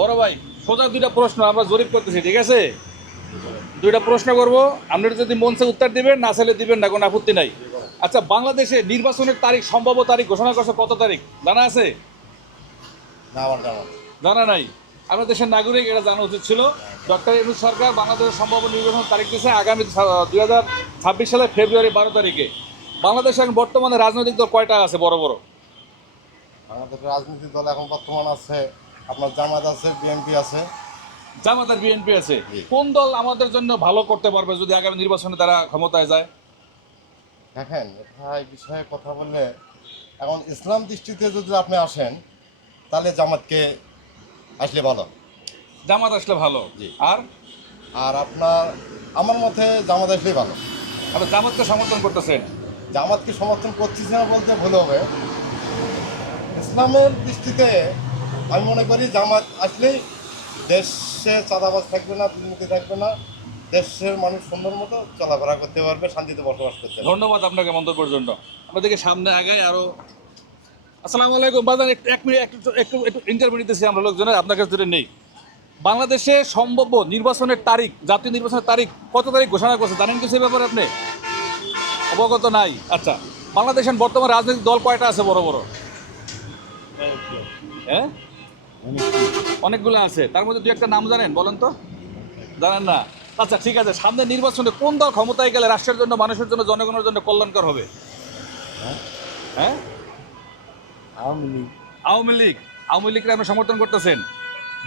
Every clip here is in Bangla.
বড় ভাই সোজা দুইটা প্রশ্ন আমরা জরিপ করতেছি ঠিক আছে? দুইটা প্রশ্ন করব। আপনারা যদি মঞ্চে উত্তর দিবেন না চাইলে দিবেন না কোনো আপত্তি নাই। আচ্ছা বাংলাদেশে নির্বাচনের তারিখ সম্ভাব্য তারিখ ঘোষণা করছে কত তারিখ? জানা আছে? জানা নাই। আমাদের দেশের নাগরিক এটা জানা উচিত ছিল। ডক্টর ইউনুস সরকার বাংলাদেশের সম্ভাব্য নির্বাচন তারিখ দিয়েছে আগামী দুই হাজার ছাব্বিশ সালের ফেব্রুয়ারি বারো তারিখে। বাংলাদেশে এখন বর্তমানে রাজনৈতিক দল কয়টা আছে বড় বড়? আমাদের রাজনৈতিক দল এখন বর্তমান আছে আপনার জামাত আছে বিএনপি আছে। জামাত আর বিএনপি আছে। কোন দল আমাদের জন্য ভালো করতে পারবে যদি আগামী নির্বাচনে তারা ক্ষমতায় যায়? দেখেন এই বিষয়ে কথা বললে এখন ইসলাম দৃষ্টিতে যদি আপনি আসেন তাহলে জামাতকে আসলে ভালো। জামাত আসলে ভালো। আর? আর আপনার আমার মতে জামাত আসলে ভালো। আপনি জামাতকে সমর্থন করতেছেন? জামাতকে সমর্থন করছিস না বলতে ভুল হবে। ইসলামের দৃষ্টিতে আমি মনে করি জামাত আসলেই দেশে চাঁদাবাজ থাকবে না, দুর্নীতি থাকবে না। দেশের মানুষ সুন্দর মতো চলাফেরা করতে পারবে, শান্তিতে বসবাস করতে ধন্যবাদ আপনাকে মন্তব্যের জন্য। আমাদেরকে সামনে আগায় আরও আসসালামু আলাইকুম। একটু এক মিনিট, একটু একটু একটু ইন্টারভিউ নিতেছি আমরা লোকজনের, আপনার কাছে ধরে নেই। বাংলাদেশে সম্ভাব্য নির্বাচনের তারিখ, জাতীয় নির্বাচনের তারিখ কত তারিখ ঘোষণা করছে, জানেন কিছু ব্যাপারে আপনি? অবগত নাই। আচ্ছা বাংলাদেশের বর্তমান রাজনৈতিক দল কয়টা আছে বড় বড়? হ্যাঁ? অনেকগুলো আছে। তার মধ্যে দু একটা নাম জানেন বলেন তো? জানেন না? আচ্ছা ঠিক আছে। সামনে নির্বাচনে কোন দল ক্ষমতায় গেলে রাষ্ট্রের জন্য মানুষের জন্য জনগণের জন্য কল্যাণকর হবে? হ্যাঁ? আওয়ামী লীগ। আওয়ামী লীগকে আপনি সমর্থন করতেছেন।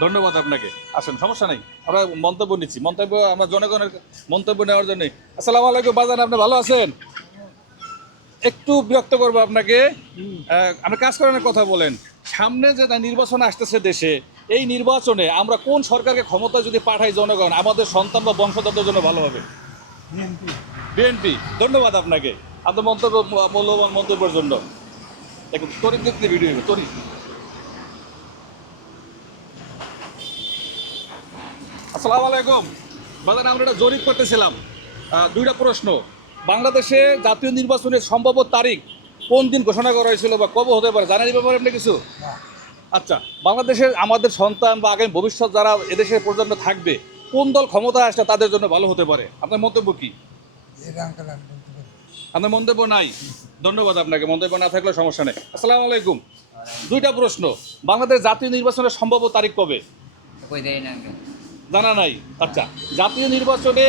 ধন্যবাদ আপনাকে। আসেন সমস্যা নেই। আমরা মন্তব্য নিচ্ছি। মন্তব্য আমরা জনগণের মন্তব্য নেওয়ার জন্য আসসালামু আলাইকুম বাজান আপনি ভালো আছেন? একটু বিরক্ত করব আপনাকে। আপনি কাজ করানোর কথা বলেন। সামনে যে নির্বাচন আসতেছে দেশে, এই নির্বাচনে আমরা কোন সরকারকে ক্ষমতা যদি পাঠাই জনগণ, আমাদের সন্তান বা বংশধরদের জন্য ভালো হবে? বিএনপি। ধন্যবাদ আপনাকে। আপনার মন্তব্য, মূল্যবান মন্তব্যের জন্য। দেখুন তরিত দেখতে ভিডিও তরিত আসসালামু আলাইকুম। বাজার আমরা একটা জরিপ করতেছিলাম। দুইটা প্রশ্ন। বাংলাদেশে জাতীয় নির্বাচনের সম্ভাব্য তারিখ কোন দিন ঘোষণা করা হয়েছিল বা কবে হতে পারে জানেন এই ব্যাপারে আপনি কিছু? আচ্ছা বাংলাদেশের আমাদের সন্তান বা আগামী ভবিষ্যৎ যারা এদেশের প্রজন্ম থাকবে কোন দল ক্ষমতায় আসলে তাদের জন্য ভালো হতে পারে? আপনার মন্তব্য কি? আপনার মন্তব্য নাই? ধন্যবাদ আপনাকে মন্তব্য না থাকলে সমস্যা নেই। আসসালামু আলাইকুম। দুইটা প্রশ্ন বাংলাদেশ জাতীয় নির্বাচনের সম্ভাব্য তারিখ কবে? জানা নাই। আচ্ছা জাতীয় নির্বাচনে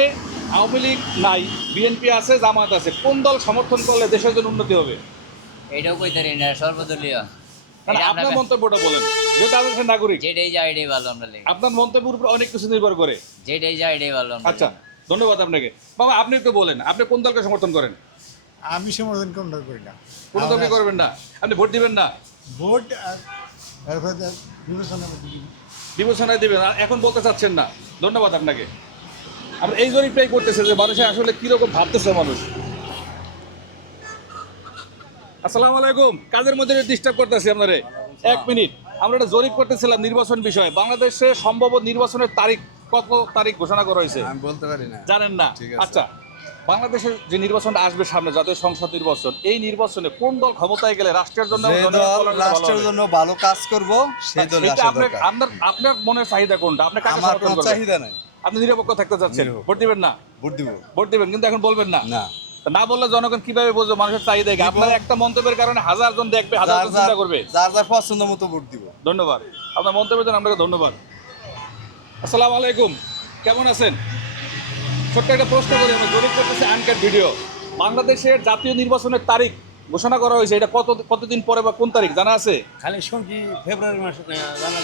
আওয়ামী লীগ নাই বিএনপি আছে জামাত আছে কোন দল সমর্থন করলে দেশের জন্য উন্নতি হবে? এটাও কই দেয় না সর্বদলীয় মানে আপনার মন্তব্যটা বলেন। যেহেতু আপনি একজন নাগরিক। যেটাই যায় এটাই ভালো আমরা লেগে আপনার মন্তব্যের উপর অনেক কিছু নির্ভর করে। যেটাই যায় এটাই ভালো আমরা আচ্ছা ধন্যবাদ আপনাকে। বাবা আপনি একটু বলেন আপনি কোন দলকে সমর্থন করেন? আমি সমর্থন কোনটা করি না। কোন দলকে করবেন না? আপনি ভোট দিবেন না? ভোট বিবেচনা বিবেচনায় দিবেন আর এখন বলতে চাচ্ছেন না। ধন্যবাদ আপনাকে। আমরা এই জরিপটাই করতেছে যে মানুষে আসলে কীরকম ভাবতেছে মানুষ। আসসালামু আলাইকুম। কাজের মধ্যে ডিস্টার্ব করতেছি আপনারে। এক মিনিট। আমরা একটা জরিপ করতেছিলাম নির্বাচন বিষয়ে। বাংলাদেশে নির্বাচনের তারিখ কত তারিখ ঘোষণা করা হয়েছে? আমি বলতে পারি না। জানেন না? আচ্ছা। বাংলাদেশের যে নির্বাচনটা আসবে সামনে জাতীয় সংসদ নির্বাচন এই নির্বাচনে কোন দল ক্ষমতায় গেলে রাষ্ট্রের জন্য দল রাষ্ট্রের জন্য ভালো কাজ করব সেই দলে সেটা আসা আপনার আপনার আপনার মনের চাহিদা কোনটা? আপনি কাকে সমর্থন করবেন? চাহিদা নাই। আপনি নিরপেক্ষ থাকতে চাচ্ছেন। ভোট দিবেন না? ভোট দিব। ভোট দিবেন কিন্তু এখন বলবেন না? না। না বললে জনগণ কীভাবে বুঝবে? মানুষের চাহিদা আপনার একটা মন্তব্যের কারণে হাজার জন দেখবে হাজার জন চিন্তা করবে। যার যার পছন্দ মতো ভোট দিব। ধন্যবাদ। আপনার মন্তব্যের জন্য আপনাকে ধন্যবাদ। আসসালামু আলাইকুম। কেমন আছেন? ছোট্ট একটা প্রশ্ন করি আমরা জরিপ করতেছি আনকাট ভিডিও বাংলাদেশের জাতীয় নির্বাচনের তারিখ ঘোষণা করা হয়েছে। এটা কত কতদিন পরে বা কোন তারিখ? জানা আছে? খালি শুনছি ফেব্রুয়ারি মাসে জানা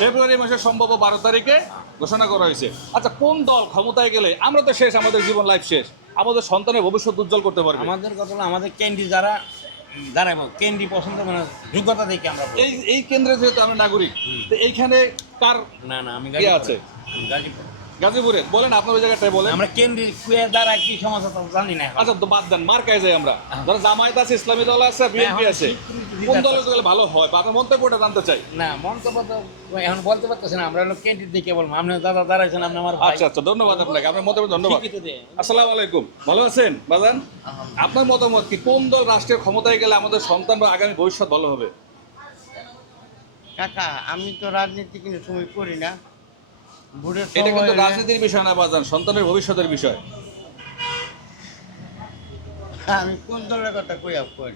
ফেব্রুয়ারি মাসের সম্ভব বারো তারিখে ঘোষণা করা হয়েছে। আচ্ছা কোন দল ক্ষমতায় গেলে? আমরা তো শেষ আমাদের জীবন লাইফ শেষ। আমাদের সন্তানের ভবিষ্যৎ উজ্জ্বল করতে পারবে। আমাদের কথা হলো আমাদের ক্যান্ডি যারা দাঁড়াবো ক্যান্ডি পছন্দ মানে যোগ্যতা দেখে আমরা এই এই কেন্দ্রে যেহেতু আমরা নাগরিক তো এইখানে কার না না আমি কি আছে? গাজীপুর। গাজীপুরে বলেন আপনার ওই জায়গাটায় বলেন। আমরা কেন্দ্রি কুয়ে দ্বারা কি সমস্যা তো জানি না আচ্ছা তো বাদ দেন মার কায় যাই আমরা। ধরো জামায়াত আছে ইসলামী দল আছে বিএনপি আছে। কোন দিতে দলে গেলে ভালো হয়? বা আপনার মন্তব্যটা জানতে চাই। না মন্তব্য তো এখন বলতে পারতেছি না আমরা হলো দেখে বলব। আপনি দাদা দাঁড়াইছেন আপনি আমার আচ্ছা আচ্ছা ধন্যবাদ আপনাকে আপনার মন্তব্য ধন্যবাদ। আসসালামু আলাইকুম ভালো আছেন বাজান? আপনার মতামত কি কোন দল রাষ্ট্রের ক্ষমতায় গেলে আমাদের সন্তান বা আগামী ভবিষ্যৎ ভালো হবে? কাকা আমি তো রাজনীতি কিন্তু সময় করি না। এটা কিন্তু রাজনীতির বিষয় না বাজান সন্তানের ভবিষ্যতের বিষয়। আমি কোন দলের কথা কই কই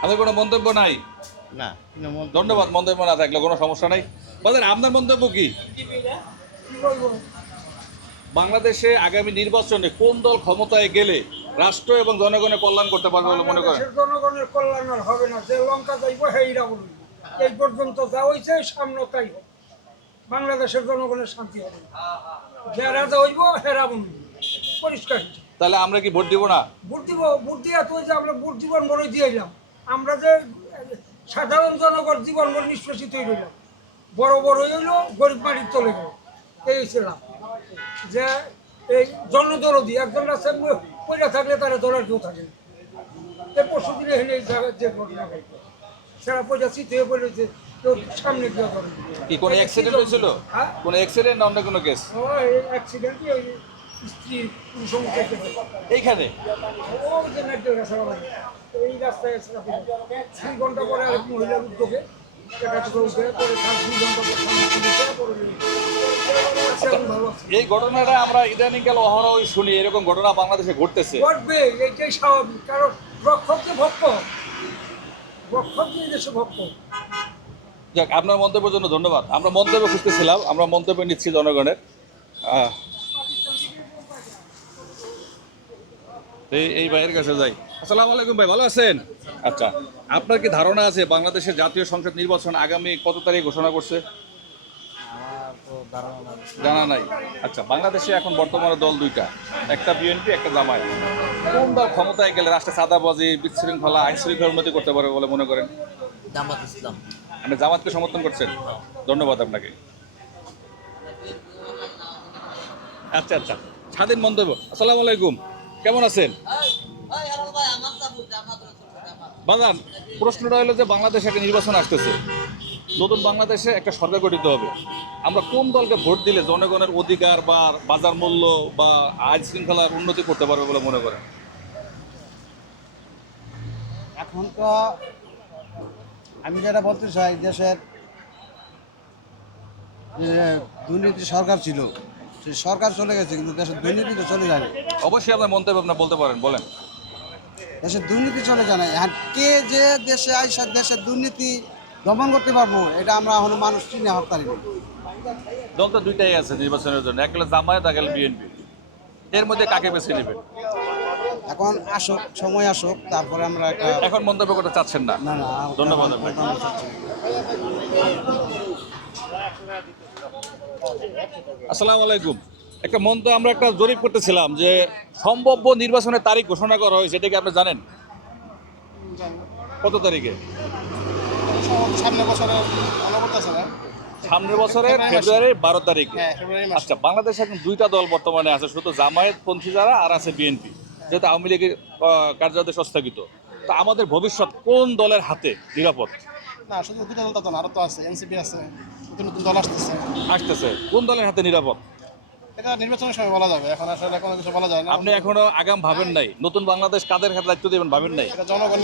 আমাদের কোনো মন্তব্য নাই? না ধন্যবাদ মন্তব্য না থাকলে কোনো সমস্যা নাই। বাজান আপনার মন্তব্য কি? বাংলাদেশে আগামী নির্বাচনে কোন দল ক্ষমতায় গেলে রাষ্ট্র এবং জনগণের কল্যাণ করতে পারবে বলে মনে করেন? জনগণের কল্যাণ আর হবে না যে লঙ্কা যাইব সেইরা এই পর্যন্ত যা হয়েছে সামনে তাই হোক। বাংলাদেশের জনগণের শান্তি হবে। যারা যা হইব হেরা বলুন পরিষ্কার তাহলে আমরা কি ভোট দিব না? ভোট দিব ভোট দিয়া তো যে আমরা ভোট জীবন মরে দিয়ে এলাম। আমরা যে সাধারণ জনগণ জীবন মরে নিষ্পেষিত হয়ে রইলাম বড় বড় হইল গরিব বাড়ির চলে গেল। এই ছিলাম যে এই জনদরদি একজন রাস্তায় পয়লা থাকলে তারা দলের কেউ থাকে না। এই পরশু দিনে হেনে যে ঘটনা সেটা পয়লা চিত হয়ে পড়েছে কেউ সামনে গিয়ে করে কি কোনো অ্যাক্সিডেন্ট হয়েছিল? হ্যাঁ? কোনো অ্যাক্সিডেন্ট না অন্য কোনো কেস ও ওই স্ত্রী এইখানে? যে রাস্তা এই রাস্তায় দুই ঘণ্টা পরে মহিলার উদ্যোগে আছে। এই ঘটনাটা আমরা ইদানিংকাল অহরহই শুনি এরকম ঘটনা বাংলাদেশে ঘটতেছে। ঘটবে এইটাই স্বাভাবিক। কারণ রক্ষক যে ভক্ত রক্ষক দেশে ভক্ত যাক আপনার মন্তব্যের জন্য ধন্যবাদ। আমরা মন্তব্য খুঁজতেছিলাম আমরা মন্তব্য নিচ্ছি জনগণের। এই এই ভাইয়ের কাছে যাই। আসসালামু আলাইকুম ভাই ভালো আছেন? আচ্ছা। আপনার কি ধারণা আছে বাংলাদেশের জাতীয় সংসদ নির্বাচন আগামী কত তারিখ ঘোষণা করছে? জানা নাই। আচ্ছা বাংলাদেশে এখন বর্তমানে দল দুইটা একটা বিএনপি একটা জামায়াত। কোন দল ক্ষমতায় গেলে রাষ্ট্রে সাদাবাজি বিশৃঙ্খলা আইন শৃঙ্খলা উন্নতি করতে পারবে বলে মনে করেন? জামাত ইসলাম। আপনি জামাতকে সমর্থন করছেন? ধন্যবাদ আপনাকে। আচ্ছা আচ্ছা। স্বাধীন মন্তব্য। আসসালামু আলাইকুম। কেমন আছেন? বাজান প্রশ্নটা হলো যে বাংলাদেশে একটা নির্বাচন আসতেছে। নতুন বাংলাদেশে একটা সরকার গঠিত হবে। আমরা কোন দলকে ভোট দিলে জনগণের অধিকার বা বাজার মূল্য বা আইন শৃঙ্খলার উন্নতি করতে পারবে বলে মনে করেন? এখন তো আমি যেটা বলতে চাই দেশের যে দুর্নীতি সরকার ছিল সেই সরকার চলে গেছে কিন্তু দেশের দুর্নীতি তো চলে যায় অবশ্যই আপনার মন্তব্য আপনি বলতে পারেন বলেন। দেশের দুর্নীতি চলে যায় না। আর কে যে দেশে আইসা দেশের দুর্নীতি দমন করতে পারব এটা আমরা এখন মানুষ চিনে হতে পারি দল তো দুইটাই আছে নির্বাচনের জন্য এক গেলে জামায়াত এক বিএনপি। এর মধ্যে কাকে বেছে নেবেন? এখন আসুক সময় আসুক তারপরে আমরা একটা এখন মন্তব্য করতে চাচ্ছেন না। না না ধন্যবাদ আপনাকে। আসসালামু আলাইকুম। একটা মন্ত আমরা একটা জরিপ করতেছিলাম যে সম্ভাব্য নির্বাচনের তারিখ ঘোষণা করা হয়েছে এটা কি আপনি জানেন? কত তারিখে? সামনে মনে না? সামনের বছরের ফেব্রুয়ারির বারো তারিখে। হ্যাঁ ফেব্রুয়ারি আচ্ছা বাংলাদেশে এখন দুইটা দল বর্তমানে আছে শুধু জামায়াত পন্থী যারা আর আছে বিএনপি। যেহেতু আওয়ামী লীগের কার্যাদেশ স্থগিত তো আমাদের ভবিষ্যৎ কোন দলের হাতে নিরাপদ? না শুধু দুটো দল তো আরও তো আছে এনসিপি আছে নতুন নতুন দল আসতেছে। আসতেছে। কোন দলের হাতে নিরাপদ? এটা নির্বাচনের সময় বলা যাবে। এখন আসলে কোনো কিছু বলা যায় না। আপনি এখনও আগাম ভাবেন নাই? নতুন বাংলাদেশ কাদের হাতে দায়িত্ব দেবেন ভাবেন নাই? জনগণ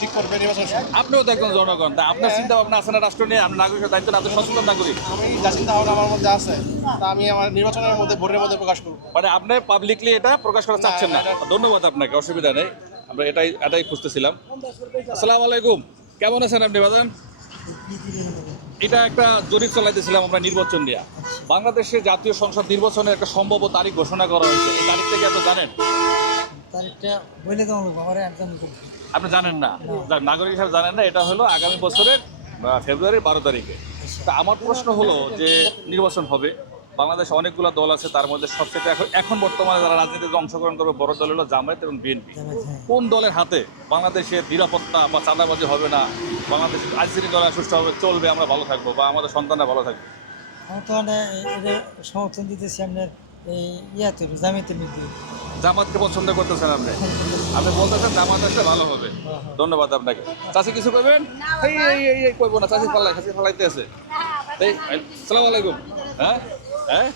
ঠিক করবে নির্বাচন আপনিও তো একজন জনগণ। তা আপনার চিন্তা ভাবনা আছে না রাষ্ট্র নিয়ে? আপনি নাগরিকের দায়িত্ব না আপনি সচেতন নাগরিক। আমি যা চিন্তা ভাবনা আমার মধ্যে আছে তা আমি আমার নির্বাচনের মধ্যে ভোটের মধ্যে প্রকাশ করব। মানে আপনি পাবলিকলি এটা প্রকাশ করা চাচ্ছেন না? ধন্যবাদ আপনাকে অসুবিধা নেই। আমরা এটাই এটাই খুঁজতেছিলাম। আসসালামু আলাইকুম। কেমন আছেন আপনি বাজান? এটা একটা জরিপ চালাইতেছিলাম আমরা নির্বাচন নিয়ে। বাংলাদেশে জাতীয় সংসদ নির্বাচনের একটা সম্ভাব্য তারিখ ঘোষণা করা হয়েছে। এই তারিখ থেকে আপনি জানেন? তারিখটা বলে আপনি জানেন না? নাগরিক হিসাবে জানেন না এটা হলো আগামী বছরের ফেব্রুয়ারি ফেব্রুয়ারির বারো তারিখে। তা আমার প্রশ্ন হলো যে নির্বাচন হবে। বাংলাদেশে অনেকগুলো দল আছে তার মধ্যে সবচেয়ে এখন এখন বর্তমানে যারা রাজনীতিতে অংশগ্রহণ করবে বড় দল হলো জামায়াত এবং বিএনপি। কোন দলের হাতে বাংলাদেশের নিরাপত্তা বা চাঁদাবাজি হবে না বাংলাদেশের আইসিটি দলের হবে চলবে আমরা ভালো থাকব বা আমাদের সন্তানরা ভালো থাকবে? সমর্থন দিতেছি আপনার এই ইয়াতে জামিতে মিলতে জামাতকে পছন্দ করতেছেন আপনি? আপনি বলতেছেন জামাত আসলে ভালো হবে। ধন্যবাদ আপনাকে। চাষি কিছু করবেন? এই এই এই এই করব না চাষি ফালাই চাষি ফালাইতে আছে এই সালাম আলাইকুম। হ্যাঁ? হ্যাঁ?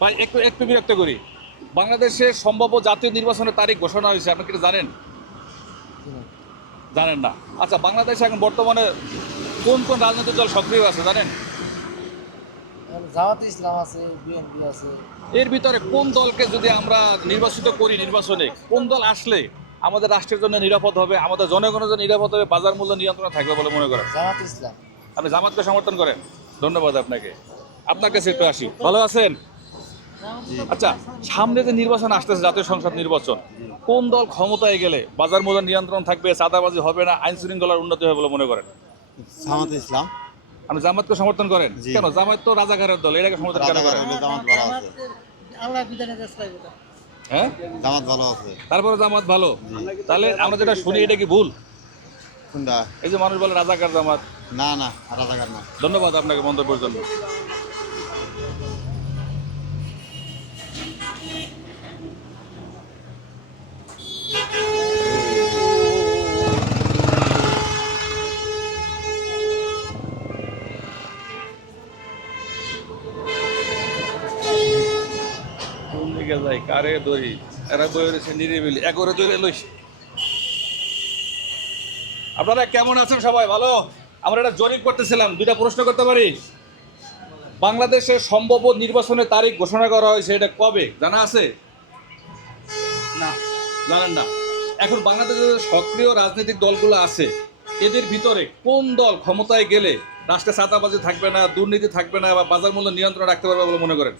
ভাই একটু একটু বিরক্ত করি। বাংলাদেশে সম্ভাব্য জাতীয় নির্বাচনের তারিখ ঘোষণা হয়েছে আপনি কি জানেন? জানেন না। আচ্ছা বাংলাদেশে এখন বর্তমানে কোন কোন রাজনৈতিক দল সক্রিয় আছে জানেন? জামাত ইসলাম আছে বিএনপি আছে। এর ভিতরে কোন দলকে যদি আমরা নির্বাচিত করি নির্বাচনে কোন দল আসলে আমাদের রাষ্ট্রের জন্য নিরাপদ হবে আমাদের জনগণের জন্য নিরাপদ হবে বাজার মূল্য নিয়ন্ত্রণ থাকবে বলে মনে করেন? জামাত ইসলাম। আপনি জামাতকে সমর্থন করেন। ধন্যবাদ আপনাকে। আপনার কাছে একটু আসি। ভালো আছেন? আচ্ছা সামনে যে নির্বাচন আসতেছে জাতীয় সংসদ নির্বাচন কোন দল ক্ষমতায় গেলে বাজার মূল্য নিয়ন্ত্রণ থাকবে চাঁদাবাজি হবে না আইন শৃঙ্খলার উন্নতি হবে বলে মনে করেন? জামাত ইসলাম। আপনি জামাতকে সমর্থন করেন? কেন? জামাত তো রাজাকারের দল এটাকে সমর্থন কেন করেন? হ্যাঁ? জামাত ভালো আছে। তারপরে জামাত ভালো? তাহলে আমরা যেটা শুনি এটা কি ভুল? এই যে মানুষ বলে রাজাকার জামাত। না না রাজাকার না। ধন্যবাদ আপনাকে মন্তব্যের জন্য কোন কারে দড়ি এরা বই রয়েছে নিরিবিলি একরে দড়ি লইস আপনারা কেমন আছেন সবাই? ভালো? আমরা একটা জরিপ করতেছিলাম, দুইটা প্রশ্ন করতে পারি? বাংলাদেশে সম্ভব নির্বাচনের তারিখ ঘোষণা করা হয়েছে, এটা কবে? জানা আছে? না, জানেন না। এখন বাংলাদেশের সক্রিয় রাজনৈতিক দলগুলো আছে, এদের ভিতরে কোন দল ক্ষমতায় গেলে রাষ্ট্রে চাঁদাবাজি থাকবে না, দুর্নীতি থাকবে না বা বাজার মূল্য নিয়ন্ত্রণ রাখতে পারবে বলে মনে করেন?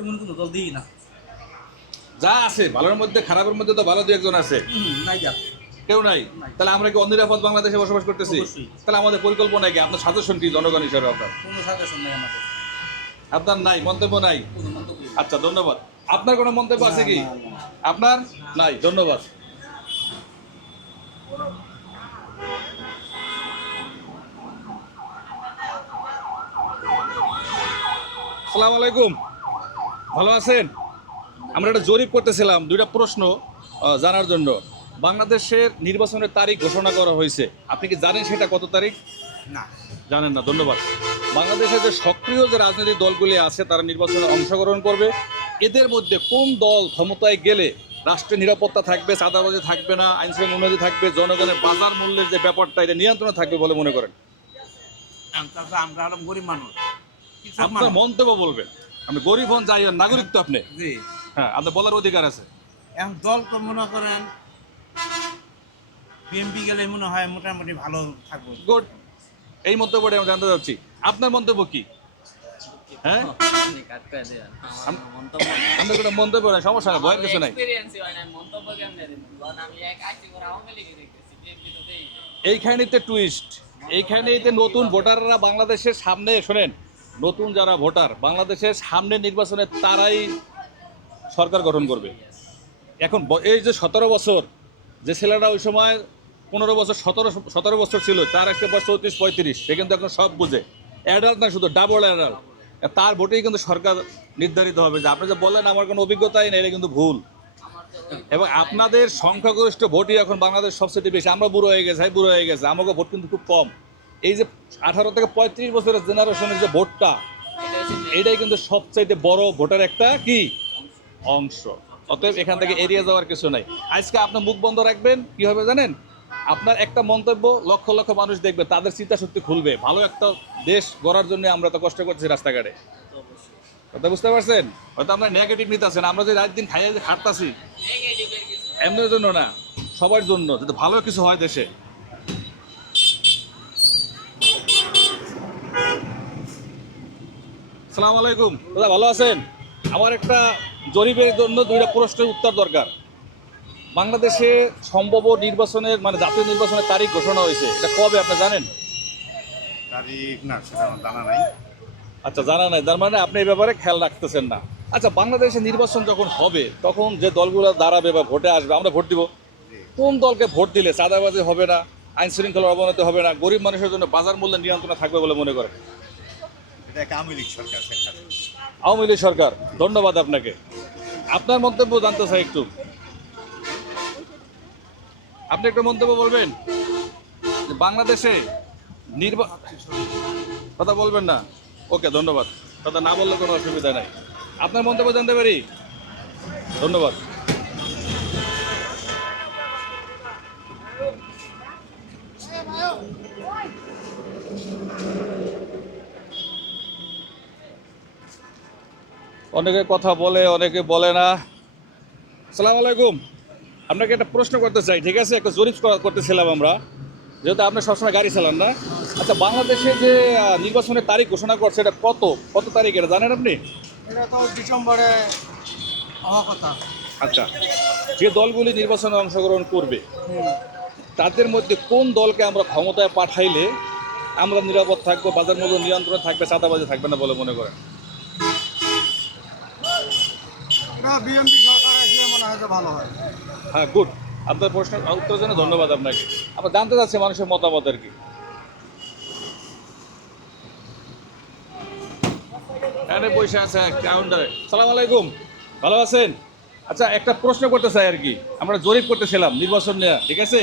এমন কোনো দল দিই না। যা আছে ভালোর মধ্যে খারাপের মধ্যে তো ভালো দু একজন আছে। কেউ নাই? তাহলে আমরা কি অনিরাপদ বাংলাদেশে বসবাস করতেছি? তাহলে আমাদের পরিকল্পনা কি? আপনার সাজেশন কি জনগণ হিসাবে আপনার? কোনো সাজেশন নাই আমাদের। আপনার নাই? মন্তব্য নাই? কোনো মন্তব্য নেই। আচ্ছা ধন্যবাদ। আপনার কোনো মন্তব্য আছে কি? আপনার? নাই ধন্যবাদ। সালাম আলাইকুম। ভালো আছেন? আমরা একটা জরিপ করতেছিলাম দুইটা প্রশ্ন জানার জন্য। বাংলাদেশের নির্বাচনের তারিখ ঘোষণা করা হয়েছে। আপনি কি জানেন সেটা কত তারিখ? না। জানেন না ধন্যবাদ। বাংলাদেশের যে সক্রিয় যে রাজনৈতিক দলগুলি আছে তারা নির্বাচনে অংশগ্রহণ করবে। এদের মধ্যে কোন দল ক্ষমতায় গেলে রাষ্ট্রের নিরাপত্তা থাকবে চাঁদাবাজি থাকবে না আইন শৃঙ্খলা উন্নতি থাকবে জনগণের বাজার মূল্যের যে ব্যাপারটা এটা নিয়ন্ত্রণে থাকবে বলে মনে করেন? আমরা গরিব মানুষ। আপনার মন্তব্য বলবেন। আমি গরিব হন যাই নাগরিক তো আপনি। জি। হ্যাঁ আপনার বলার অধিকার আছে। এখন দল তো মনে করেন বিএমপি গেলে মনে হয় মোটামুটি ভালো থাকব। গুড। এই মন্তব্যটা আমি জানতে চাচ্ছি। আপনার মন্তব্য কি? হ্যাঁ? মন্তব্য কোনো মন্তব্য নাই সমস্যা ভয়ের কিছু নাই। না না। এইখানেতে টুইস্ট এইখানেতে নতুন ভোটাররা বাংলাদেশের সামনে শোনেন নতুন যারা ভোটার বাংলাদেশের সামনে নির্বাচনে তারাই সরকার গঠন করবে। এখন এই যে সতেরো বছর, যে ছেলেরা ওই সময় পনেরো বছর, সতেরো সতেরো বছর ছিল, তার একটা বয়স চৌত্রিশ, পঁয়ত্রিশ। সে কিন্তু এখন সব বুঝে। অ্যাডাল্ট না শুধু ডাবল অ্যাডাল্ট তার ভোটেই কিন্তু সরকার নির্ধারিত হবে যে, আপনি যে বললেন আমার কোনো অভিজ্ঞতাই নেই, এটা কিন্তু ভুল। এবং আপনাদের সংখ্যাগরিষ্ঠ ভোটই এখন বাংলাদেশ সবচেয়ে বেশি। আমরা বুড়ো হয়ে গেছে বুড়ো হয়ে গেছে, আমাকে ভোট কিন্তু খুব কম। এই যে আঠারো থেকে পঁয়ত্রিশ বছরের জেনারেশনের যে ভোটটা, এটাই কিন্তু সবচাইতে বড় ভোটের একটা কি? অংশ। অতএব এখান থেকে এড়িয়ে যাওয়ার কিছু নাই। আজকে আপনি মুখ বন্ধ রাখবেন, কি হবে জানেন? আপনার একটা মন্তব্য লক্ষ লক্ষ মানুষ দেখবে, তাদের চিন্তা শক্তি খুলবে। ভালো একটা দেশ গড়ার জন্য আমরা তো কষ্ট করছি রাস্তাঘাটে। কথা বুঝতে পারছেন? হয়তো আমরা নেগেটিভ নিতেছেন আমরা যে রাত দিন খাইয়ে যে খাটতাছি এমনের জন্য না, সবার জন্য, যাতে ভালো কিছু হয় দেশে। সালাম আলাইকুম। দাদা, ভালো আছেন? আমার একটা জরিপের জন্য দুইটা প্রশ্নের উত্তর দরকার। বাংলাদেশে সম্ভব নির্বাচনের মানে জাতীয় নির্বাচনের তারিখ ঘোষণা হয়েছে। এটা কবে আপনি জানেন? তারিখ না সেটা আমার জানা নাই। আচ্ছা জানা নাই। তার মানে আপনি এই ব্যাপারে খেয়াল রাখতেছেন না। আচ্ছা বাংলাদেশে নির্বাচন যখন হবে তখন যে দলগুলো দাঁড়াবে বা ভোটে আসবে আমরা ভোট দিব। কোন দলকে ভোট দিলে চাঁদাবাজি হবে না আইন শৃঙ্খলার অবনতি হবে না গরিব মানুষের জন্য বাজার মূল্য নিয়ন্ত্রণে থাকবে বলে মনে করে এটা আওয়ামী লীগ সরকার। আওয়ামী লীগ সরকার, ধন্যবাদ আপনাকে। আপনার মন্তব্য জানতে চাই একটু। আপনি একটা মন্তব্য বলবেন? বাংলাদেশে নির্বাচন কথা বলবেন না? ওকে, ধন্যবাদ। কথা না বললে কোনো অসুবিধা নাই। আপনার মন্তব্য জানতে পারি? ধন্যবাদ। Thank you. অনেকে কথা বলে অনেকে বলে না। সালাম আলাইকুম। আপনাকে একটা প্রশ্ন করতে চাই ঠিক আছে? একটা জরিপ করতেছিলাম আমরা। যেহেতু আপনি সবসময় গাড়ি চালান না। আচ্ছা বাংলাদেশে যে নির্বাচনের তারিখ ঘোষণা করছে এটা কত? কত তারিখ এটা জানেন আপনি? এটা তো ডিসেম্বরে হওয়া কথা। আচ্ছা যে দলগুলি নির্বাচনে অংশগ্রহণ করবে তাদের মধ্যে কোন দলকে আমরা ক্ষমতায় পাঠাইলে আমরা নিরাপদ থাকব বাজার মূল্য নিয়ন্ত্রণে থাকবে চাঁদাবাজি থাকবে না বলে মনে করেন? ভালো হয়। আপনার প্রশ্নের জন্য ধন্যবাদ আপনাকে। আমরা জানতে চাচ্ছি মানুষের মতামত আর কি। বসে আছে কাউন্টারে সালাম আলাইকুম। ভালো আছেন? আচ্ছা একটা প্রশ্ন করতে চাই আর কি। আমরা জরিপ করতেছিলাম নির্বাচন নিয়ে, ঠিক আছে?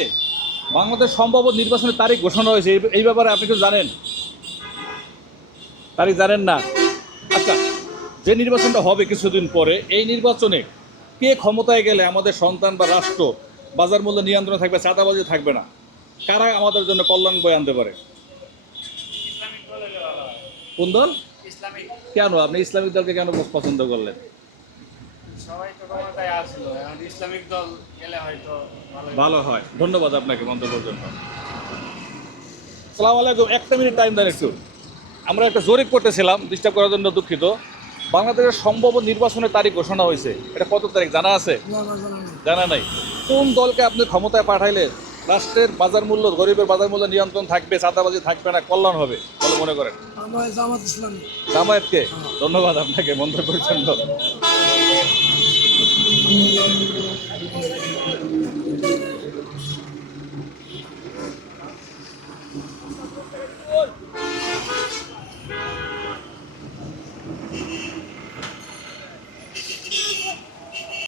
বাংলাদেশ সম্ভবত নির্বাচনের তারিখ ঘোষণা হয়েছে। এই ব্যাপারে আপনি কিছু জানেন? তারিখ জানেন না? আচ্ছা যে নির্বাচনটা হবে কিছুদিন পরে এই নির্বাচনে কে ক্ষমতায় গেলে আমাদের সন্তান বা রাষ্ট্র বাজার মূল্য নিয়ন্ত্রণ থাকবে চাঁদাবাজি থাকবে না? কারা আমাদের জন্য কল্যাণ বয়ে আনতে পারে? কোন দল? কেন? আপনি ইসলামিক দলকে কেন পছন্দ করলেন? ভালো হয়। ধন্যবাদ আপনাকে মন্তব্যের জন্য। সালাম আলাইকুম। একটা মিনিট টাইম দেন একটু। আমরা একটা জরিপ করতেছিলাম ডিস্টার্ব করার জন্য দুঃখিত। বাংলাদেশের সম্ভব নির্বাচনের তারিখ ঘোষণা হয়েছে। এটা কত তারিখ? জানা আছে? জানা নাই। কোন দলকে আপনি ক্ষমতায় পাঠাইলে রাষ্ট্রের বাজার মূল্য গরিবের বাজার মূল্য নিয়ন্ত্রণ থাকবে চাঁদাবাজি থাকবে না কল্যাণ হবে? বলে মনে করেন। জামায়াতকে? ধন্যবাদ আপনাকে মন্তব্যের জন্য।